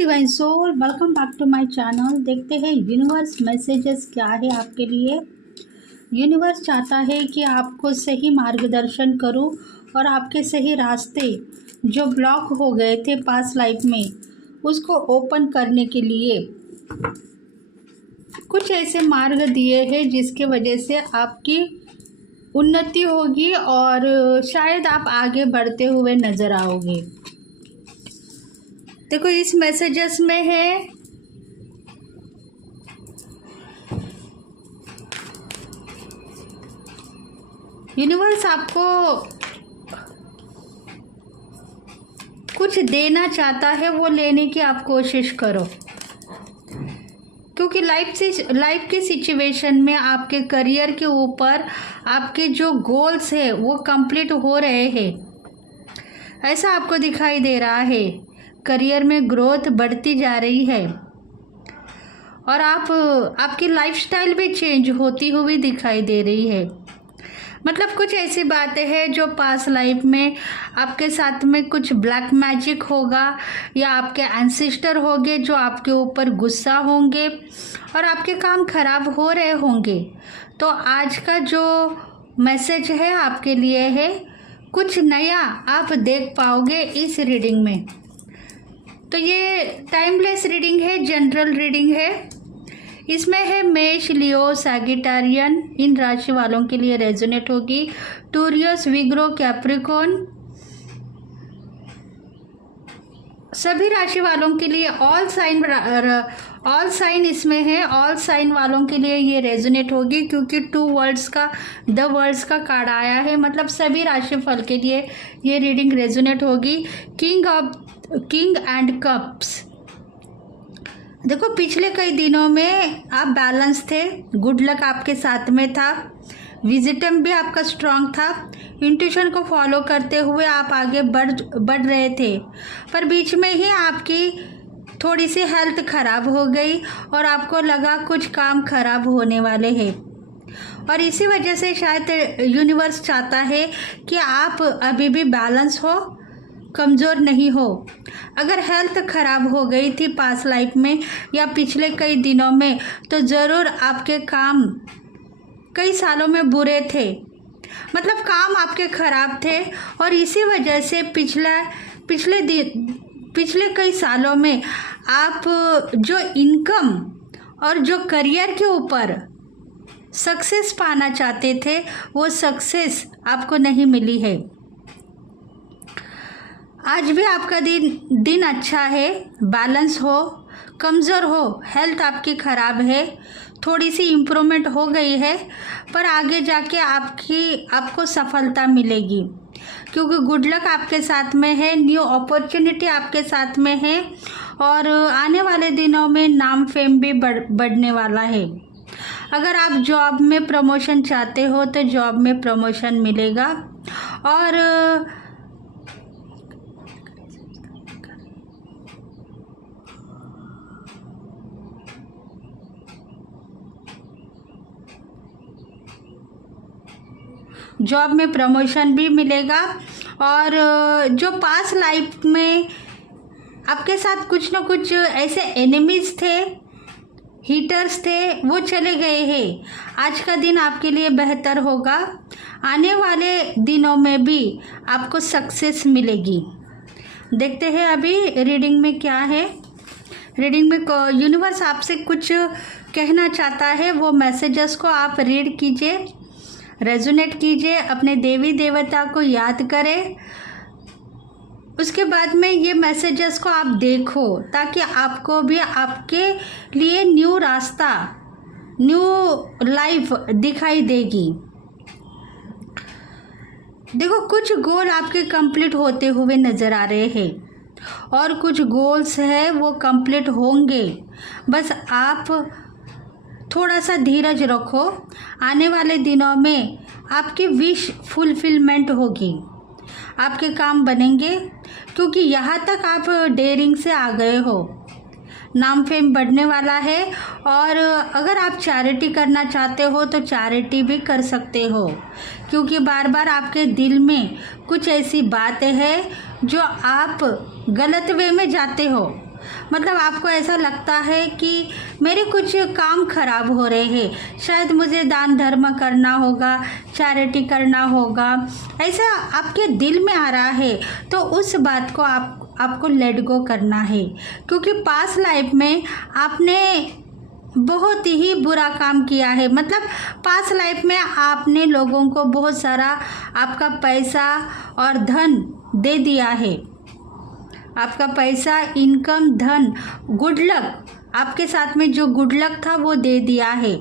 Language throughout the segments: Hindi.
Divine soul, welcome back to my channel. देखते हैं यूनिवर्स मैसेजेस क्या है आपके लिए। यूनिवर्स चाहता है कि आपको सही मार्गदर्शन करूं और आपके सही रास्ते जो ब्लॉक हो गए थे पास्ट लाइफ में उसको ओपन करने के लिए कुछ ऐसे मार्ग दिए हैं जिसके वजह से आपकी उन्नति होगी और शायद आप आगे बढ़ते हुए नज़र आओगे। देखो इस मैसेजेस में है यूनिवर्स आपको कुछ देना चाहता है, वो लेने की आप कोशिश करो, क्योंकि लाइफ की सिचुएशन में आपके करियर के ऊपर आपके जो गोल्स है वो कंप्लीट हो रहे हैं, ऐसा आपको दिखाई दे रहा है। करियर में ग्रोथ बढ़ती जा रही है और आपकी लाइफस्टाइल भी चेंज होती हुई दिखाई दे रही है। मतलब कुछ ऐसी बातें हैं जो पास्ट लाइफ में आपके साथ में कुछ ब्लैक मैजिक होगा या आपके एंसेस्टर होंगे जो आपके ऊपर गुस्सा होंगे और आपके काम खराब हो रहे होंगे। तो आज का जो मैसेज है आपके लिए है, कुछ नया आप देख पाओगे इस रीडिंग में। तो ये टाइमलेस रीडिंग है, जनरल रीडिंग है। इसमें है मेष, लियो, सैगिटारियन, इन राशि वालों के लिए रेजोनेट होगी। टोरियस, विग्रो, कैप्रिकॉर्न, सभी राशि वालों के लिए ऑल साइन इसमें है। ऑल साइन वालों के लिए ये रेजोनेट होगी क्योंकि द वर्ड्स का कार्ड आया है, मतलब सभी राशिफल के लिए ये रीडिंग रेजोनेट होगी। King and cups. देखो पिछले कई दिनों में आप बैलेंस थे, गुड लक आपके साथ में था, विजिटम भी आपका स्ट्रांग था, इंट्यूशन को फॉलो करते हुए आप आगे बढ़ रहे थे, पर बीच में ही आपकी थोड़ी सी हेल्थ खराब हो गई और आपको लगा कुछ काम खराब होने वाले हैं और इसी वजह से शायद यूनिवर्स चाहता है कि आप अभी भी बैलेंस हो, कमज़ोर नहीं हो। अगर हेल्थ खराब हो गई थी पास्ट लाइफ में या पिछले कई दिनों में तो ज़रूर आपके काम कई सालों में बुरे थे, मतलब काम आपके खराब थे और इसी वजह से पिछले कई सालों में आप जो इनकम और जो करियर के ऊपर सक्सेस पाना चाहते थे वो सक्सेस आपको नहीं मिली है। आज भी आपका दिन अच्छा है, बैलेंस हो, कमज़ोर हो, हेल्थ आपकी ख़राब है, थोड़ी सी इम्प्रूवमेंट हो गई है, पर आगे जाके आपको सफलता मिलेगी क्योंकि गुड लक आपके साथ में है, न्यू अपॉर्चुनिटी आपके साथ में है और आने वाले दिनों में नाम फेम भी बढ़ने वाला है। अगर आप जॉब में प्रमोशन चाहते हो तो जॉब में प्रमोशन मिलेगा और जॉब में प्रमोशन भी मिलेगा और जो पास्ट लाइफ में आपके साथ कुछ न कुछ ऐसे एनिमीज थे, हीटर्स थे, वो चले गए हैं। आज का दिन आपके लिए बेहतर होगा, आने वाले दिनों में भी आपको सक्सेस मिलेगी। देखते हैं अभी रीडिंग में क्या है। रीडिंग में यूनिवर्स आपसे कुछ कहना चाहता है, वो मैसेजेस को आप रीड कीजिए, रेजोनेट कीजिए, अपने देवी देवता को याद करें, उसके बाद में ये मैसेजेस को आप देखो ताकि आपको भी आपके लिए न्यू रास्ता, न्यू लाइफ दिखाई देगी। देखो कुछ गोल आपके कंप्लीट होते हुए नज़र आ रहे हैं और कुछ गोल्स है वो कंप्लीट होंगे, बस आप थोड़ा सा धीरज रखो, आने वाले दिनों में आपकी विश फुलफिलमेंट होगी, आपके काम बनेंगे क्योंकि यहाँ तक आप डेयरिंग से आ गए हो, नाम फेम बढ़ने वाला है और अगर आप चैरिटी करना चाहते हो तो चैरिटी भी कर सकते हो क्योंकि बार बार आपके दिल में कुछ ऐसी बातें हैं जो आप गलत वे में जाते हो मतलब आपको ऐसा लगता है कि मेरे कुछ काम खराब हो रहे हैं, शायद मुझे दान धर्म करना होगा, चैरिटी करना होगा, ऐसा आपके दिल में आ रहा है। तो उस बात को आपको लेट गो करना है, क्योंकि पास्ट लाइफ में आपने बहुत ही बुरा काम किया है। मतलब पास्ट लाइफ में आपने लोगों को बहुत सारा आपका पैसा और धन दे दिया है, आपका पैसा, इनकम, धन, गुड लक, आपके साथ में जो गुड लक था वो दे दिया है।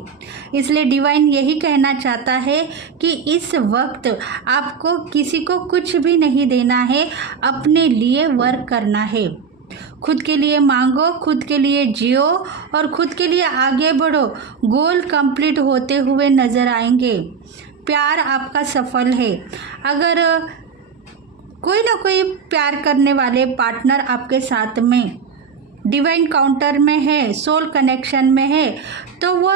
इसलिए डिवाइन यही कहना चाहता है कि इस वक्त आपको किसी को कुछ भी नहीं देना है, अपने लिए वर्क करना है। खुद के लिए मांगो, खुद के लिए जियो और खुद के लिए आगे बढ़ो। गोल कंप्लीट होते हुए नज़र आएंगे। प्यार आपका सफल है। अगर कोई ना कोई प्यार करने वाले पार्टनर आपके साथ में डिवाइन काउंटर में है, सोल कनेक्शन में है, तो वो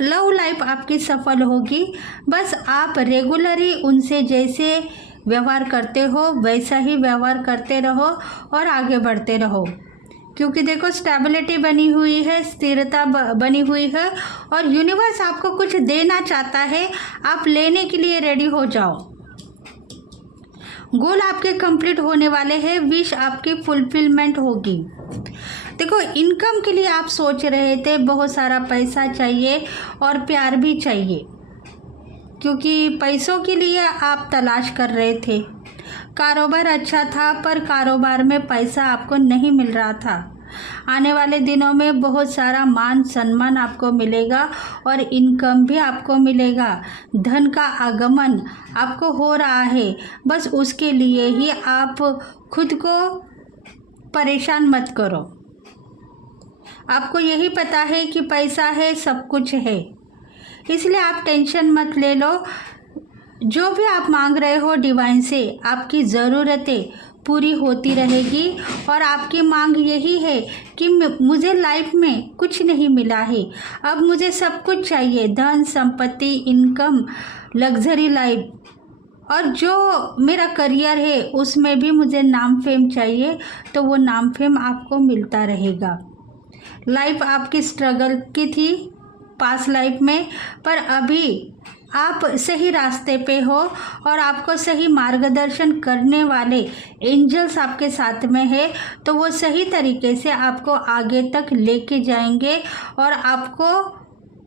लव लाइफ आपकी सफल होगी। बस आप रेगुलरली उनसे जैसे व्यवहार करते हो वैसा ही व्यवहार करते रहो और आगे बढ़ते रहो, क्योंकि देखो स्टेबिलिटी बनी हुई है, स्थिरता बनी हुई है और यूनिवर्स आपको कुछ देना चाहता है। आप लेने के लिए रेडी हो जाओ। गोल आपके कंप्लीट होने वाले हैं, विश आपकी फुलफिलमेंट होगी। देखो इनकम के लिए आप सोच रहे थे, बहुत सारा पैसा चाहिए और प्यार भी चाहिए, क्योंकि पैसों के लिए आप तलाश कर रहे थे। कारोबार अच्छा था पर कारोबार में पैसा आपको नहीं मिल रहा था। आने वाले दिनों में बहुत सारा मान सम्मान आपको मिलेगा और इनकम भी आपको मिलेगा। धन का आगमन आपको हो रहा है, बस उसके लिए ही आप खुद को परेशान मत करो। आपको यही पता है कि पैसा है, सब कुछ है, इसलिए आप टेंशन मत ले लो। जो भी आप मांग रहे हो डिवाइन से, आपकी ज़रूरतें पूरी होती रहेगी। और आपकी मांग यही है कि मुझे लाइफ में कुछ नहीं मिला है, अब मुझे सब कुछ चाहिए, धन, संपत्ति, इनकम, लग्जरी लाइफ। और जो मेरा करियर है उसमें भी मुझे नाम फेम चाहिए, तो वो नाम फेम आपको मिलता रहेगा। लाइफ आपकी स्ट्रगल की थी पास्ट लाइफ में, पर अभी आप सही रास्ते पे हो और आपको सही मार्गदर्शन करने वाले एंजल्स आपके साथ में है, तो वो सही तरीके से आपको आगे तक लेके जाएंगे और आपको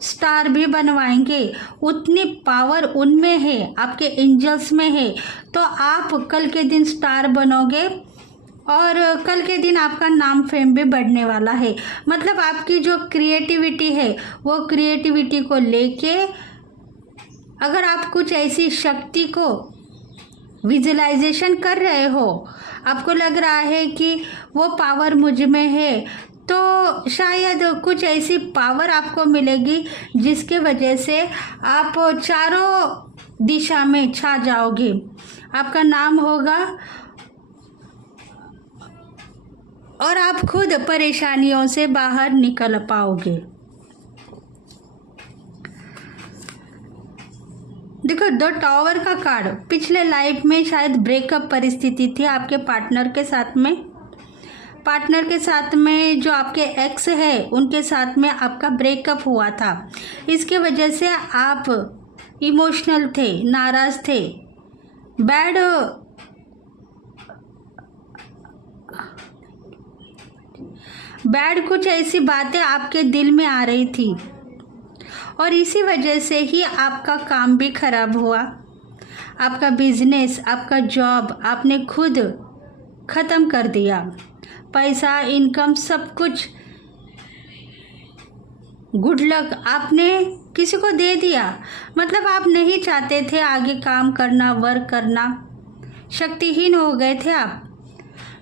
स्टार भी बनवाएंगे। उतनी पावर उनमें है, आपके एंजल्स में है, तो आप कल के दिन स्टार बनोगे और कल के दिन आपका नाम फेम भी बढ़ने वाला है। मतलब आपकी जो क्रिएटिविटी है, वो क्रिएटिविटी को लेके अगर आप कुछ ऐसी शक्ति को विजुलाइजेशन कर रहे हो, आपको लग रहा है कि वो पावर मुझ में है, तो शायद कुछ ऐसी पावर आपको मिलेगी जिसके वजह से आप चारों दिशा में छा जाओगे। आपका नाम होगा और आप खुद परेशानियों से बाहर निकल पाओगे। देखो दो टावर का कार्ड, पिछले लाइफ में शायद ब्रेकअप परिस्थिति थी आपके पार्टनर के साथ में। पार्टनर के साथ में जो आपके एक्स है उनके साथ में आपका ब्रेकअप हुआ था। इसके वजह से आप इमोशनल थे, नाराज़ थे, बैड कुछ ऐसी बातें आपके दिल में आ रही थी और इसी वजह से ही आपका काम भी खराब हुआ। आपका बिजनेस, आपका जॉब आपने खुद ख़त्म कर दिया। पैसा, इनकम, सब कुछ, गुड लक आपने किसी को दे दिया। मतलब आप नहीं चाहते थे आगे काम करना, वर्क करना, शक्तिहीन हो गए थे आप।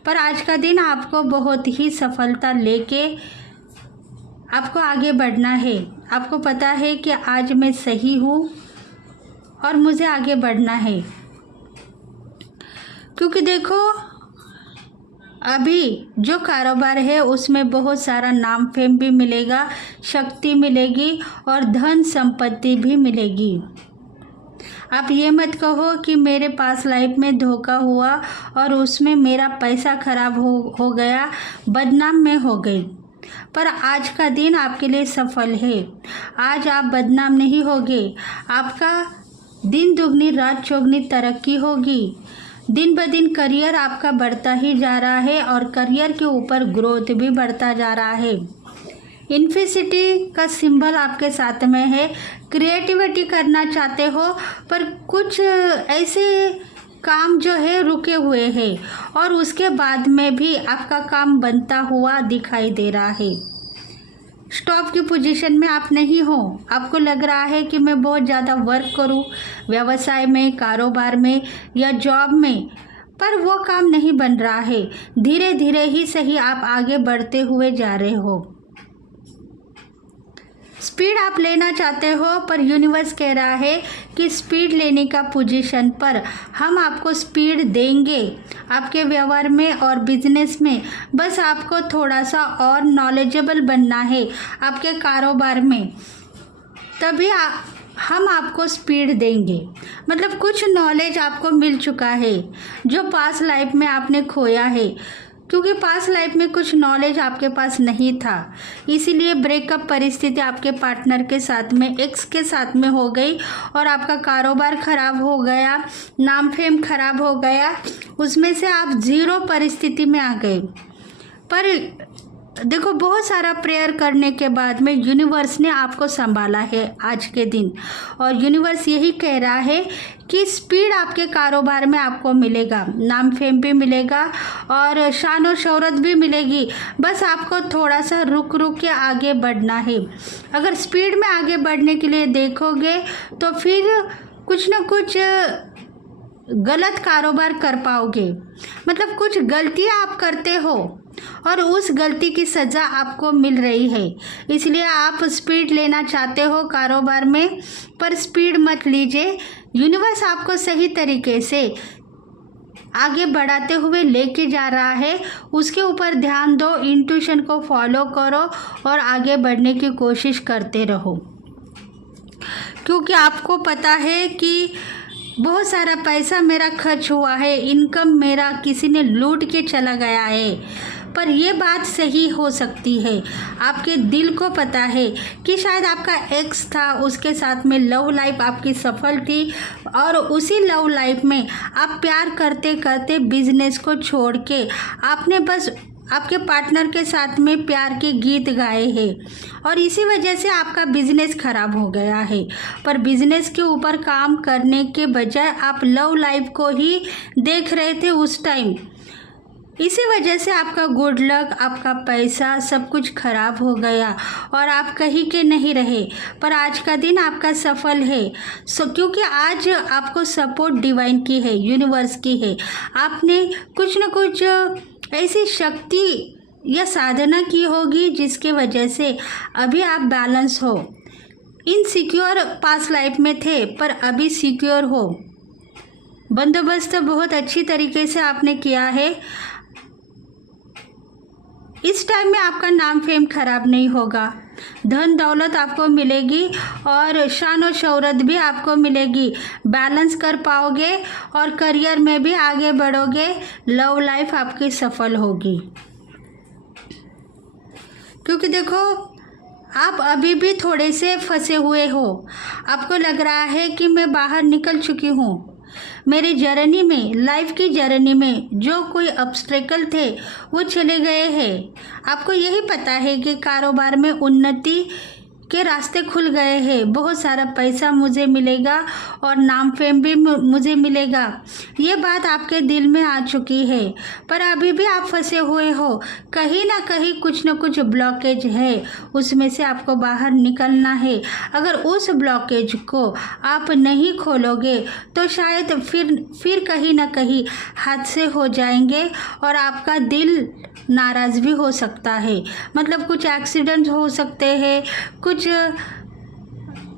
पर आज का दिन आपको बहुत ही सफलता लेके आपको आगे बढ़ना है। आपको पता है कि आज मैं सही हूँ और मुझे आगे बढ़ना है, क्योंकि देखो अभी जो कारोबार है उसमें बहुत सारा नाम फेम भी मिलेगा, शक्ति मिलेगी और धन संपत्ति भी मिलेगी। आप ये मत कहो कि मेरे पास लाइफ में धोखा हुआ और उसमें मेरा पैसा खराब हो गया, बदनाम में हो गई। पर आज का दिन आपके लिए सफल है। आज आप बदनाम नहीं होगे। आपका दिन दुगनी रात चौगनी तरक्की होगी। दिन ब दिन करियर आपका बढ़ता ही जा रहा है और करियर के ऊपर ग्रोथ भी बढ़ता जा रहा है। इन्फिनिटी का सिंबल आपके साथ में है। क्रिएटिविटी करना चाहते हो पर कुछ ऐसे काम जो है रुके हुए हैं और उसके बाद में भी आपका काम बनता हुआ दिखाई दे रहा है। स्टॉप की पोजीशन में आप नहीं हो। आपको लग रहा है कि मैं बहुत ज़्यादा वर्क करूं व्यवसाय में, कारोबार में या जॉब में, पर वो काम नहीं बन रहा है। धीरे धीरे ही सही आप आगे बढ़ते हुए जा रहे हो। स्पीड आप लेना चाहते हो पर यूनिवर्स कह रहा है कि स्पीड लेने का पोजीशन पर हम आपको स्पीड देंगे आपके व्यवहार में और बिजनेस में। बस आपको थोड़ा सा और नॉलेजेबल बनना है आपके कारोबार में, तभी हम आपको स्पीड देंगे। मतलब कुछ नॉलेज आपको मिल चुका है जो पास लाइफ में आपने खोया है, क्योंकि पास लाइफ में कुछ नॉलेज आपके पास नहीं था, इसीलिए ब्रेकअप परिस्थिति आपके पार्टनर के साथ में, एक्स के साथ में हो गई और आपका कारोबार खराब हो गया, नाम फेम खराब हो गया, उसमें से आप जीरो परिस्थिति में आ गए। पर देखो, बहुत सारा प्रेयर करने के बाद में यूनिवर्स ने आपको संभाला है आज के दिन, और यूनिवर्स यही कह रहा है कि स्पीड आपके कारोबार में आपको मिलेगा, नाम फेम भी मिलेगा और शान और शौहरत भी मिलेगी। बस आपको थोड़ा सा रुक के आगे बढ़ना है। अगर स्पीड में आगे बढ़ने के लिए देखोगे तो फिर कुछ ना कुछ गलत कारोबार कर पाओगे। मतलब कुछ गलतियां आप करते हो और उस गलती की सज़ा आपको मिल रही है, इसलिए आप स्पीड लेना चाहते हो कारोबार में, पर स्पीड मत लीजिए। यूनिवर्स आपको सही तरीके से आगे बढ़ाते हुए लेके जा रहा है, उसके ऊपर ध्यान दो, इंट्यूशन को फॉलो करो और आगे बढ़ने की कोशिश करते रहो। क्योंकि आपको पता है कि बहुत सारा पैसा मेरा खर्च हुआ है, इनकम मेरा किसी ने लूट के चला गया है, पर ये बात सही हो सकती है। आपके दिल को पता है कि शायद आपका एक्स था, उसके साथ में लव लाइफ आपकी सफल थी और उसी लव लाइफ में आप प्यार करते करते बिजनेस को छोड़ के आपने बस आपके पार्टनर के साथ में प्यार के गीत गाए हैं और इसी वजह से आपका बिजनेस खराब हो गया है। पर बिजनेस के ऊपर काम करने के बजाय आप लव लाइफ को ही देख रहे थे उस टाइम, इसी वजह से आपका गुड लक, आपका पैसा सब कुछ खराब हो गया और आप कहीं के नहीं रहे। पर आज का दिन आपका सफल है, क्योंकि आज आपको सपोर्ट डिवाइन की है, यूनिवर्स की है। आपने कुछ न कुछ ऐसी शक्ति या साधना की होगी जिसकी वजह से अभी आप बैलेंस हो। इनसिक्योर पास लाइफ में थे पर अभी सिक्योर हो। बंदोबस्त बहुत अच्छी तरीके से आपने किया है। इस टाइम में आपका नाम फेम खराब नहीं होगा, धन दौलत आपको मिलेगी और शान और शौहरत भी आपको मिलेगी। बैलेंस कर पाओगे और करियर में भी आगे बढ़ोगे। लव लाइफ आपकी सफल होगी, क्योंकि देखो आप अभी भी थोड़े से फंसे हुए हो। आपको लग रहा है कि मैं बाहर निकल चुकी हूँ। मेरी जर्नी में, लाइफ की जर्नी में जो कोई ऑब्स्टेकल थे वो चले गए हैं। आपको यही पता है कि कारोबार में उन्नति के रास्ते खुल गए हैं, बहुत सारा पैसा मुझे मिलेगा और नाम फेम भी मुझे मिलेगा। ये बात आपके दिल में आ चुकी है, पर अभी भी आप फंसे हुए हो। कहीं ना कहीं कुछ न कुछ ब्लॉकेज है, उसमें से आपको बाहर निकलना है। अगर उस ब्लॉकेज को आप नहीं खोलोगे तो शायद फिर कहीं ना कहीं हादसे हो जाएंगे और आपका दिल नाराज़ भी हो सकता है। मतलब कुछ एक्सीडेंट हो सकते हैं, कुछ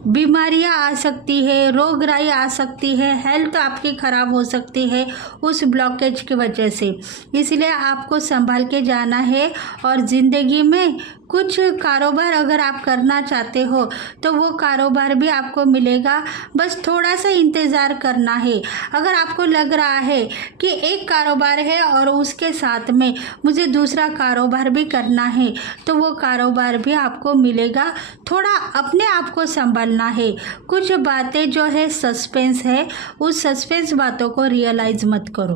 बीमारियां आ सकती है, रोगराई आ सकती है, हेल्थ आपकी ख़राब हो सकती है उस ब्लॉकेज की वजह से। इसलिए आपको संभाल के जाना है और ज़िंदगी में कुछ कारोबार अगर आप करना चाहते हो तो वो कारोबार भी आपको मिलेगा, बस थोड़ा सा इंतज़ार करना है। अगर आपको लग रहा है कि एक कारोबार है और उसके साथ में मुझे दूसरा कारोबार भी करना है तो वो कारोबार भी आपको मिलेगा। थोड़ा अपने आप को संभालना है। कुछ बातें जो है सस्पेंस है, उस सस्पेंस बातों को रियलाइज़ मत करो,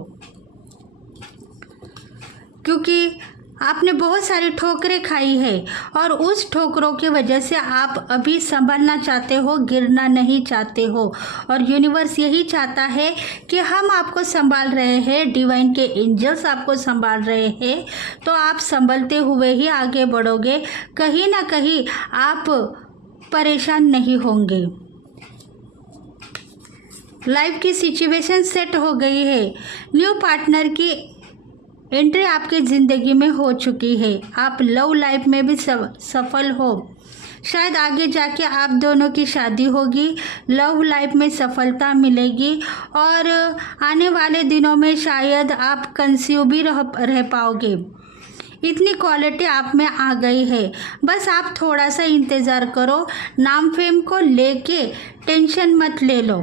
क्योंकि आपने बहुत सारी ठोकरें खाई है और उस ठोकरों की वजह से आप अभी संभलना चाहते हो, गिरना नहीं चाहते हो। और यूनिवर्स यही चाहता है कि हम आपको संभाल रहे हैं, डिवाइन के एंजल्स आपको संभाल रहे हैं, तो आप संभलते हुए ही आगे बढ़ोगे, कहीं ना कहीं आप परेशान नहीं होंगे। लाइफ की सिचुएशन सेट हो गई है, न्यू पार्टनर की एंट्री आपकी ज़िंदगी में हो चुकी है। आप लव लाइफ में भी सफल हो, शायद आगे जाके आप दोनों की शादी होगी, लव लाइफ में सफलता मिलेगी और आने वाले दिनों में शायद आप कंसीव भी रह पाओगे। इतनी क्वालिटी आप में आ गई है, बस आप थोड़ा सा इंतज़ार करो। नाम फेम को लेके टेंशन मत ले लो।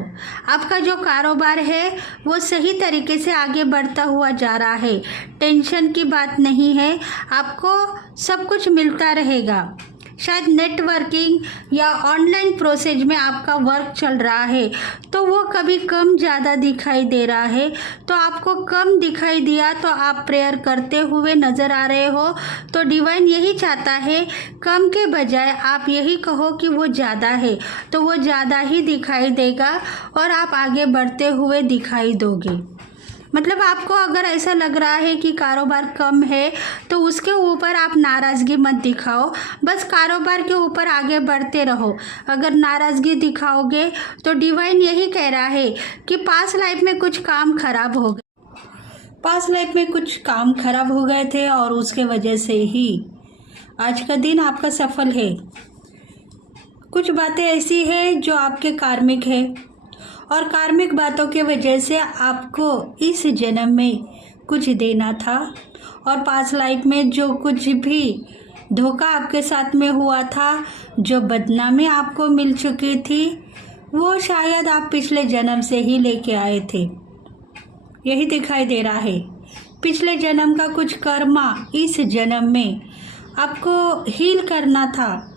आपका जो कारोबार है वो सही तरीके से आगे बढ़ता हुआ जा रहा है, टेंशन की बात नहीं है, आपको सब कुछ मिलता रहेगा। शायद नेटवर्किंग या ऑनलाइन प्रोसेस में आपका वर्क चल रहा है तो वो कभी कम ज़्यादा दिखाई दे रहा है, तो आपको कम दिखाई दिया तो आप प्रेयर करते हुए नज़र आ रहे हो, तो डिवाइन यही चाहता है कम के बजाय आप यही कहो कि वो ज़्यादा है, तो वो ज़्यादा ही दिखाई देगा और आप आगे बढ़ते हुए दिखाई दोगे। मतलब आपको अगर ऐसा लग रहा है कि कारोबार कम है तो उसके ऊपर आप नाराज़गी मत दिखाओ, बस कारोबार के ऊपर आगे बढ़ते रहो। अगर नाराज़गी दिखाओगे तो डिवाइन यही कह रहा है कि पास्ट लाइफ में कुछ काम खराब हो गए, पास्ट लाइफ में कुछ काम खराब हो गए थे और उसके वजह से ही आज का दिन आपका सफल है। कुछ बातें ऐसी है जो आपके कार्मिक है और कार्मिक बातों की वजह से आपको इस जन्म में कुछ देना था और पास्ट लाइफ में जो कुछ भी धोखा आपके साथ में हुआ था, जो बदनामी आपको मिल चुकी थी, वो शायद आप पिछले जन्म से ही लेके आए थे। यही दिखाई दे रहा है, पिछले जन्म का कुछ कर्मा इस जन्म में आपको हील करना था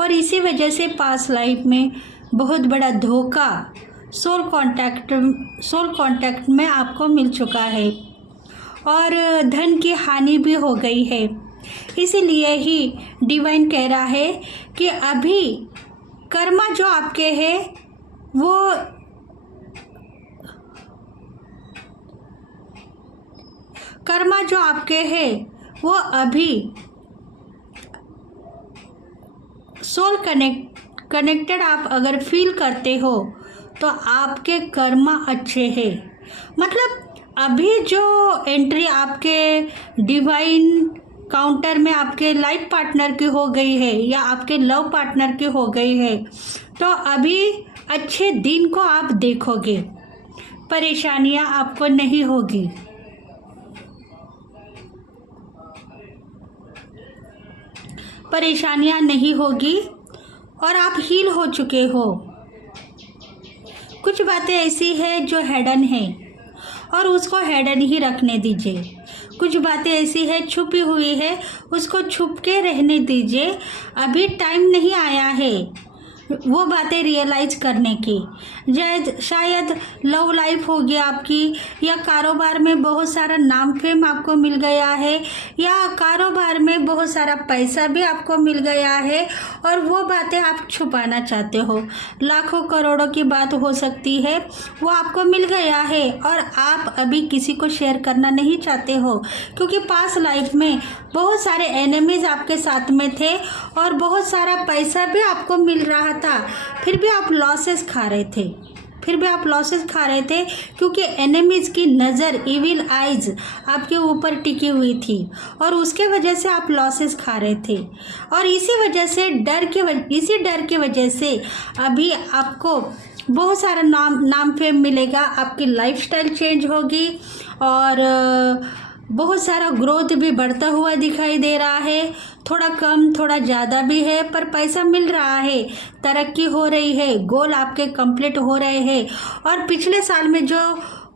और इसी वजह से पास्ट लाइफ में बहुत बड़ा धोखा सोल कांटेक्ट में आपको मिल चुका है और धन की हानि भी हो गई है। इसीलिए ही डिवाइन कह रहा है कि अभी कर्मा जो आपके है वो अभी सोल कनेक्टेड आप अगर फील करते हो तो आपके कर्मा अच्छे हैं। मतलब अभी जो एंट्री आपके डिवाइन काउंटर में आपके लाइफ पार्टनर की हो गई है या आपके लव पार्टनर की हो गई है, तो अभी अच्छे दिन को आप देखोगे, परेशानियां आपको नहीं होगी। परेशानियां नहीं होगी और आप हील हो चुके हो। कुछ बातें ऐसी है जो हिडन है और उसको हिडन ही रखने दीजिए। कुछ बातें ऐसी है छुपी हुई है, उसको छुप के रहने दीजिए। अभी टाइम नहीं आया है वो बातें रियलाइज़ करने की। शायद लव लाइफ होगी आपकी, या कारोबार में बहुत सारा नाम फेम आपको मिल गया है, या कारोबार में बहुत सारा पैसा भी आपको मिल गया है और वो बातें आप छुपाना चाहते हो। लाखों करोड़ों की बात हो सकती है, वो आपको मिल गया है और आप अभी किसी को शेयर करना नहीं चाहते हो, क्योंकि पास्ट लाइफ में बहुत सारे एनिमीज आपके साथ में थे और बहुत सारा पैसा भी आपको मिल रहा था, फिर भी आप लॉसेस खा रहे थे। फिर भी आप लॉसेस खा रहे थे, क्योंकि एनिमीज की नज़र, इविल आइज आपके ऊपर टिकी हुई थी और उसके वजह से आप लॉसेस खा रहे थे। और इसी डर की वजह से अभी आपको बहुत सारा नाम फेम मिलेगा, आपकी लाइफस्टाइल चेंज होगी और बहुत सारा ग्रोथ भी बढ़ता हुआ दिखाई दे रहा है। थोड़ा कम थोड़ा ज़्यादा भी है, पर पैसा मिल रहा है, तरक्की हो रही है, गोल आपके कंप्लीट हो रहे हैं। और पिछले साल में जो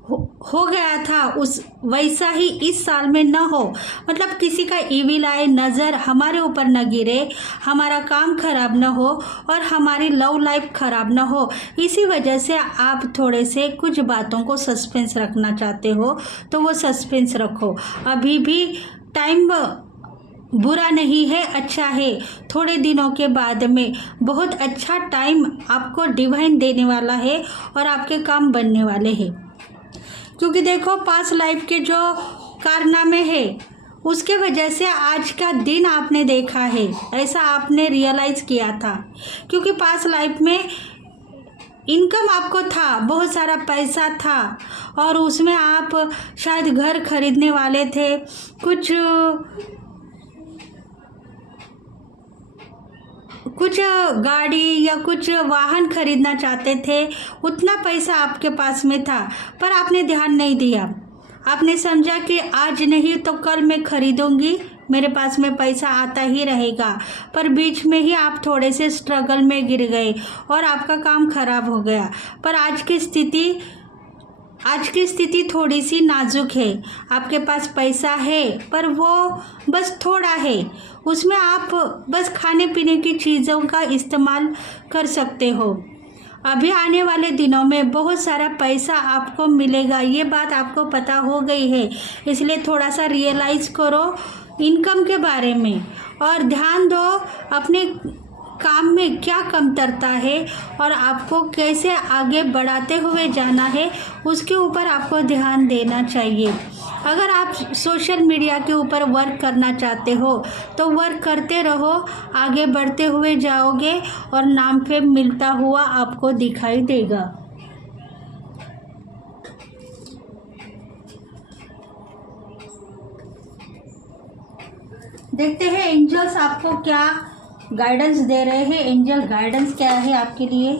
हो गया था उस वैसा ही इस साल में न हो, मतलब किसी का इविल आए नज़र हमारे ऊपर न गिरे, हमारा काम खराब न हो और हमारी लव लाइफ खराब न हो। इसी वजह से आप थोड़े से कुछ बातों को सस्पेंस रखना चाहते हो तो वो सस्पेंस रखो। अभी भी टाइम बुरा नहीं है, अच्छा है। थोड़े दिनों के बाद में बहुत अच्छा टाइम आपको डिवाइन देने वाला है और आपके काम बनने वाले हैं। क्योंकि देखो पास्ट लाइफ के जो कारनामे हैं उसके वजह से आज का दिन आपने देखा है, ऐसा आपने रियलाइज़ किया था। क्योंकि पास्ट लाइफ में इनकम आपको था, बहुत सारा पैसा था और उसमें आप शायद घर खरीदने वाले थे, कुछ गाड़ी या कुछ वाहन खरीदना चाहते थे। उतना पैसा आपके पास में था पर आपने ध्यान नहीं दिया। आपने समझा कि आज नहीं तो कल मैं खरीदूंगी, मेरे पास में पैसा आता ही रहेगा। पर बीच में ही आप थोड़े से स्ट्रगल में गिर गए और आपका काम खराब हो गया। पर आज की स्थिति थोड़ी सी नाजुक है। आपके पास पैसा है पर वो बस थोड़ा है, उसमें आप बस खाने पीने की चीज़ों का इस्तेमाल कर सकते हो। अभी आने वाले दिनों में बहुत सारा पैसा आपको मिलेगा, ये बात आपको पता हो गई है। इसलिए थोड़ा सा रियलाइज़ करो इनकम के बारे में और ध्यान दो अपने काम में क्या कमतरता है और आपको कैसे आगे बढ़ाते हुए जाना है, उसके ऊपर आपको ध्यान देना चाहिए। अगर आप सोशल मीडिया के ऊपर वर्क करना चाहते हो तो वर्क करते रहो, आगे बढ़ते हुए जाओगे और नाम फेम मिलता हुआ आपको दिखाई देगा। देखते हैं एंजल्स आपको क्या गाइडेंस दे रहे हैं। एंजल गाइडेंस क्या है आपके लिए?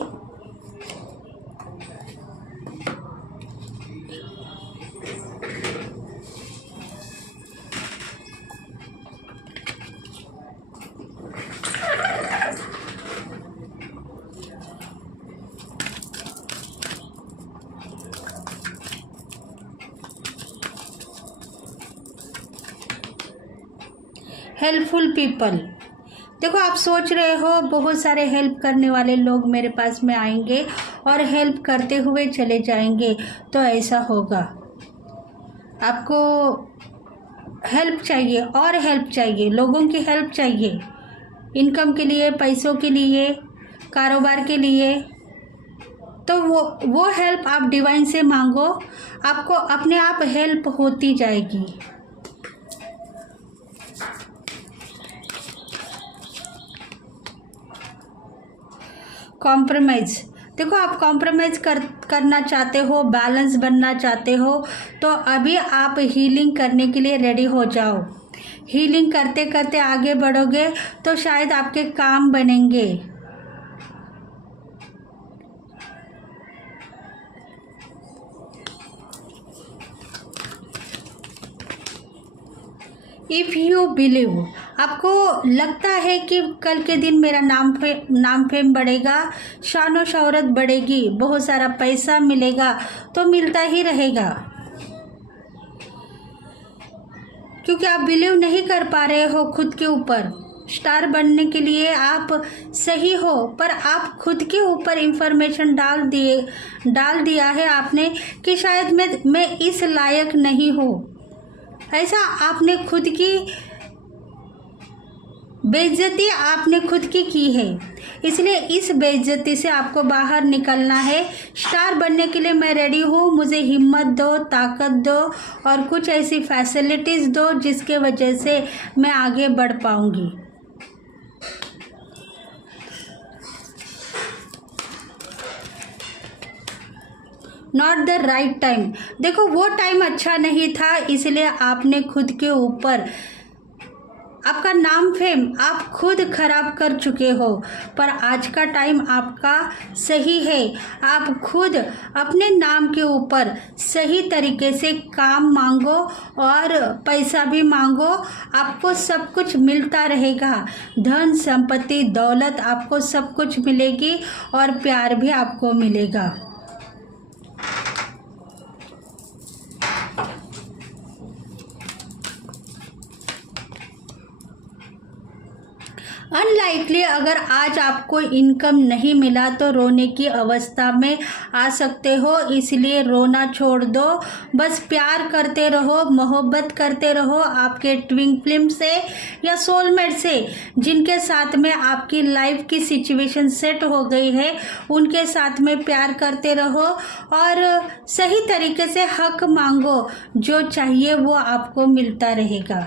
Helpful people. देखो आप सोच रहे हो बहुत सारे हेल्प करने वाले लोग मेरे पास में आएंगे और हेल्प करते हुए चले जाएंगे, तो ऐसा होगा। आपको हेल्प चाहिए और हेल्प चाहिए, लोगों की हेल्प चाहिए, इनकम के लिए, पैसों के लिए, कारोबार के लिए। तो वो हेल्प आप डिवाइन से मांगो, आपको अपने आप हेल्प होती जाएगी। कॉम्प्रोमाइज़। देखो आप कॉम्प्रोमाइज़ करना चाहते हो, बैलेंस बनना चाहते हो, तो अभी आप हीलिंग करने के लिए रेडी हो जाओ। हीलिंग करते करते आगे बढ़ोगे तो शायद आपके काम बनेंगे। इफ़ यू बिलीव, आपको लगता है कि कल के दिन मेरा नाम फेम बढ़ेगा, शान और शौहरत बढ़ेगी, बहुत सारा पैसा मिलेगा, तो मिलता ही रहेगा। क्योंकि आप बिलीव नहीं कर पा रहे हो खुद के ऊपर। स्टार बनने के लिए आप सही हो, पर आप खुद के ऊपर इंफॉर्मेशन डाल दिया है आपने कि शायद मैं इस लायक नहीं हूँ। ऐसा आपने खुद की बेइज्जती आपने खुद की है। इसलिए इस बेइज्जती से आपको बाहर निकलना है। स्टार बनने के लिए मैं रेडी हूँ, मुझे हिम्मत दो, ताकत दो और कुछ ऐसी फैसिलिटीज़ दो जिसके वजह से मैं आगे बढ़ पाऊँगी। Not the right time. देखो वो टाइम अच्छा नहीं था, इसलिए आपने खुद के ऊपर आपका नाम फेम आप खुद खराब कर चुके हो। पर आज का टाइम आपका सही है। आप खुद अपने नाम के ऊपर सही तरीके से काम मांगो और पैसा भी मांगो, आपको सब कुछ मिलता रहेगा। धन संपत्ति दौलत आपको सब कुछ मिलेगी और प्यार भी आपको मिलेगा। अनलाइकली अगर आज आपको इनकम नहीं मिला तो रोने की अवस्था में आ सकते हो, इसलिए रोना छोड़ दो। बस प्यार करते रहो, मोहब्बत करते रहो आपके ट्विन फ्लेम से या सोलमेट से, जिनके साथ में आपकी लाइफ की सिचुएशन सेट हो गई है, उनके साथ में प्यार करते रहो और सही तरीके से हक मांगो। जो चाहिए वो आपको मिलता रहेगा।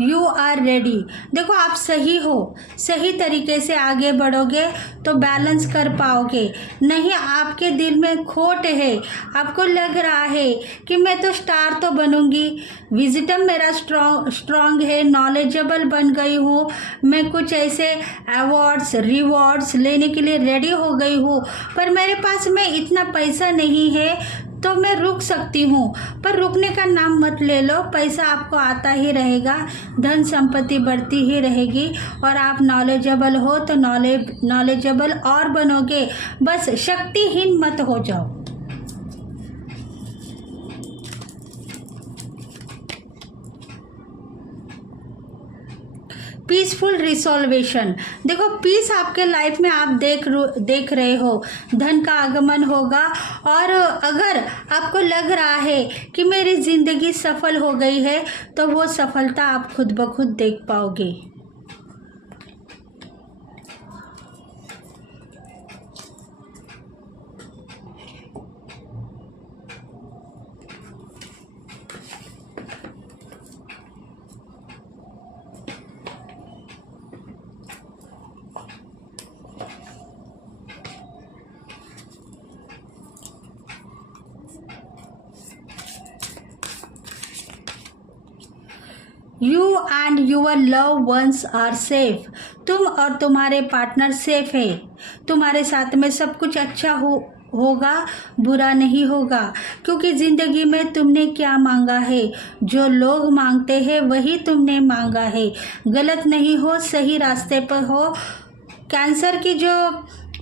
You are ready. देखो आप सही हो, सही तरीके से आगे बढ़ोगे तो बैलेंस कर पाओगे। नहीं आपके दिल में खोट है, आपको लग रहा है कि मैं तो स्टार तो बनूंगी, विजडम मेरा स्ट्रॉन्ग है, नॉलेजेबल बन गई हूँ, मैं कुछ ऐसे अवार्ड्स रिवॉर्ड्स लेने के लिए रेडी हो गई हूँ, पर मेरे पास में इतना पैसा नहीं है तो मैं रुक सकती हूँ। पर रुकने का नाम मत ले लो, पैसा आपको आता ही रहेगा, धन संपत्ति बढ़ती ही रहेगी और आप नॉलेजेबल हो तो नॉलेजेबल और बनोगे। बस शक्तिहीन मत हो जाओ। पीसफुल रिसोल्वेशन। देखो पीस आपके लाइफ में आप देख रहे हो, धन का आगमन होगा। और अगर आपको लग रहा है कि मेरी जिंदगी सफल हो गई है तो वो सफलता आप खुद ब खुद देख पाओगे। You and your love once are safe. तुम और तुम्हारे पार्टनर सेफ है, तुम्हारे साथ में सब कुछ अच्छा होगा, बुरा नहीं होगा, क्योंकि ज़िंदगी में तुमने क्या मांगा है, जो लोग मांगते हैं वही तुमने मांगा है। गलत नहीं हो, सही रास्ते पर हो। कैंसर की जो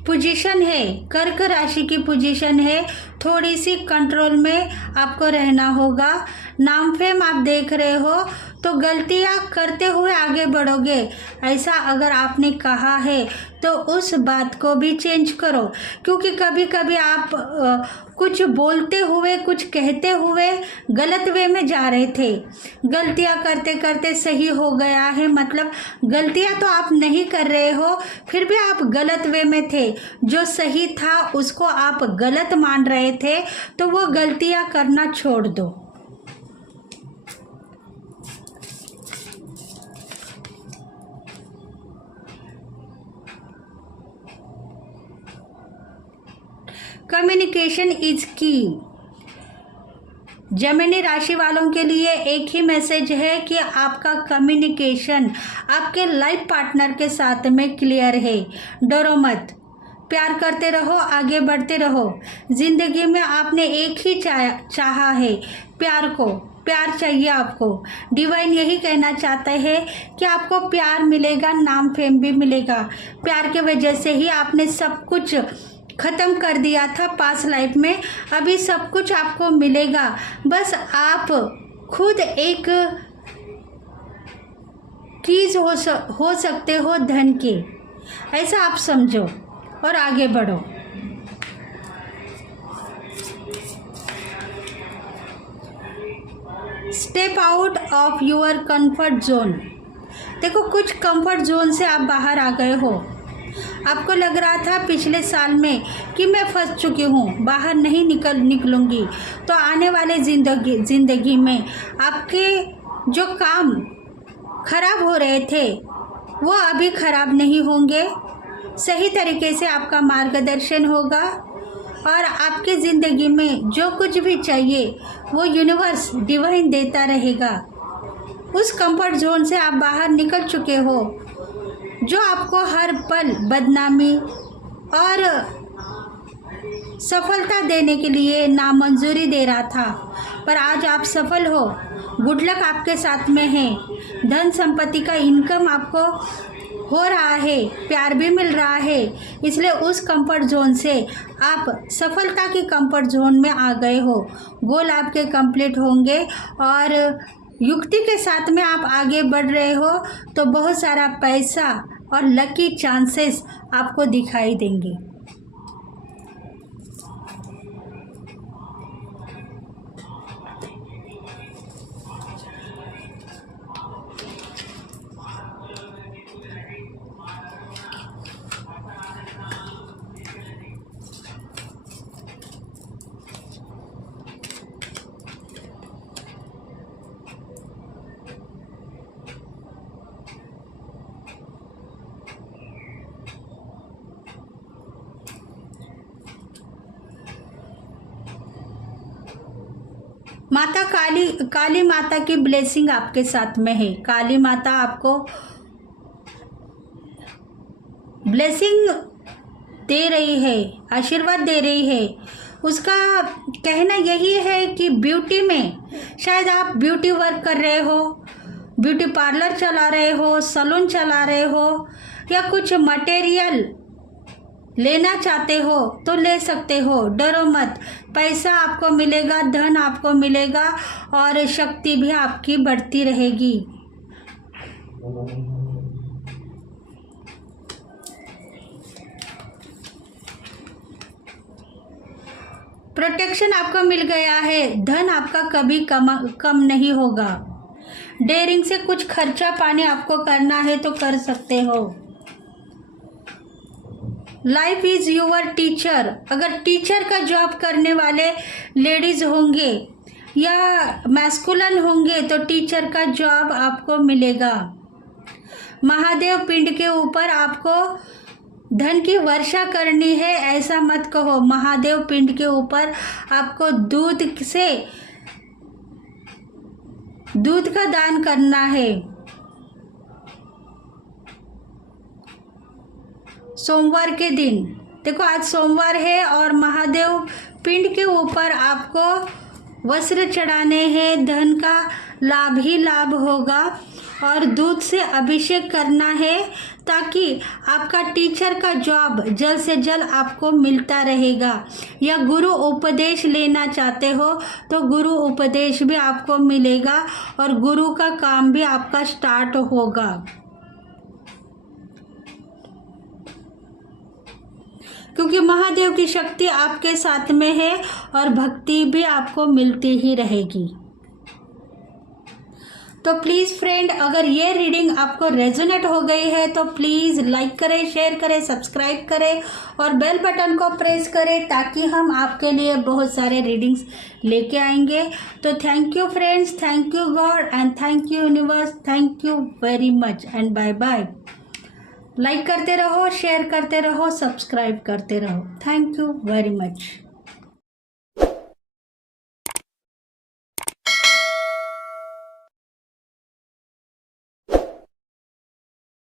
पोजीशन है, कर्क राशि की पोजीशन है, थोड़ी सी कंट्रोल में आपको रहना होगा। नाम फेम आप देख रहे हो तो गलतियां करते हुए आगे बढ़ोगे, ऐसा अगर आपने कहा है तो उस बात को भी चेंज करो, क्योंकि कभी कभी आप कुछ बोलते हुए कुछ कहते हुए गलत वे में जा रहे थे। गलतियां करते करते सही हो गया है, मतलब गलतियां तो आप नहीं कर रहे हो, फिर भी आप गलत वे में थे। जो सही था उसको आप गलत मान रहे थे, तो वो गलतियां करना छोड़ दो। कम्युनिकेशन इज की। जेमिनी राशि वालों के लिए एक ही मैसेज है कि आपका कम्युनिकेशन आपके लाइफ पार्टनर के साथ में क्लियर है। डरो मत, प्यार करते रहो, आगे बढ़ते रहो। जिंदगी में आपने एक ही चाहा है, प्यार को, प्यार चाहिए आपको। डिवाइन यही कहना चाहते हैं कि आपको प्यार मिलेगा, नाम फेम भी मिलेगा। प्यार के वजह से ही आपने सब कुछ ख़त्म कर दिया था पास्ट लाइफ में, अभी सब कुछ आपको मिलेगा। बस आप खुद एक कीज हो सकते हो धन के, ऐसा आप समझो और आगे बढ़ो। Step out of your comfort zone. देखो कुछ कंफर्ट जोन से आप बाहर आ गए हो। आपको लग रहा था पिछले साल में कि मैं फंस चुकी हूँ, बाहर नहीं निकलूंगी, तो आने वाले ज़िंदगी में आपके जो काम खराब हो रहे थे वो अभी खराब नहीं होंगे। सही तरीके से आपका मार्गदर्शन होगा और आपकी ज़िंदगी में जो कुछ भी चाहिए वो यूनिवर्स डिवाइन देता रहेगा। उस कंफर्ट जोन से आप बाहर निकल चुके हो जो आपको हर पल बदनामी और सफलता देने के लिए नामंजूरी दे रहा था, पर आज आप सफल हो। गुड लक आपके साथ में है। धन संपत्ति का इनकम आपको हो रहा है, प्यार भी मिल रहा है। इसलिए उस कंफर्ट जोन से आप सफलता की कंफर्ट जोन में आ गए हो। गोल आपके कंप्लीट होंगे और युक्ति के साथ में आप आगे बढ़ रहे हो तो बहुत सारा पैसा और लकी चांसेस आपको दिखाई देंगे। माता काली माता की ब्लेसिंग आपके साथ में है। काली माता आपको ब्लेसिंग दे रही है, आशीर्वाद दे रही है। उसका कहना यही है कि ब्यूटी में शायद आप ब्यूटी वर्क कर रहे हो, ब्यूटी पार्लर चला रहे हो, सलून चला रहे हो या कुछ मटेरियल लेना चाहते हो तो ले सकते हो। डरो मत, पैसा आपको मिलेगा, धन आपको मिलेगा और शक्ति भी आपकी बढ़ती रहेगी। प्रोटेक्शन आपको मिल गया है। धन आपका कभी कम नहीं होगा। डेयरिंग से कुछ खर्चा पानी आपको करना है तो कर सकते हो। Life is your teacher. अगर टीचर का जॉब करने वाले लेडीज़ होंगे या मैस्कुलन होंगे तो टीचर का जॉब आपको मिलेगा। महादेव पिंड के ऊपर आपको धन की वर्षा करनी है, ऐसा मत कहो। महादेव पिंड के ऊपर आपको दूध का दान करना है। सोमवार के दिन देखो, आज सोमवार है और महादेव पिंड के ऊपर आपको वस्त्र चढ़ाने हैं। धन का लाभ ही लाभ होगा और दूध से अभिषेक करना है ताकि आपका टीचर का जॉब जल्द से जल्द आपको मिलता रहेगा। या गुरु उपदेश लेना चाहते हो तो गुरु उपदेश भी आपको मिलेगा और गुरु का काम भी आपका स्टार्ट होगा। क्योंकि महादेव की शक्ति आपके साथ में है और भक्ति भी आपको मिलती ही रहेगी। तो प्लीज़ फ्रेंड, अगर ये रीडिंग आपको रेजोनेट हो गई है तो प्लीज़ लाइक करें, शेयर करें, सब्सक्राइब करें और बेल बटन को प्रेस करें ताकि हम आपके लिए बहुत सारे रीडिंग्स लेके आएंगे। तो thank you friends, thank you God and thank you universe, thank you very much and bye bye. Like करते रहो, शेयर करते रहो, सब्सक्राइब करते रहो। Thank you very much.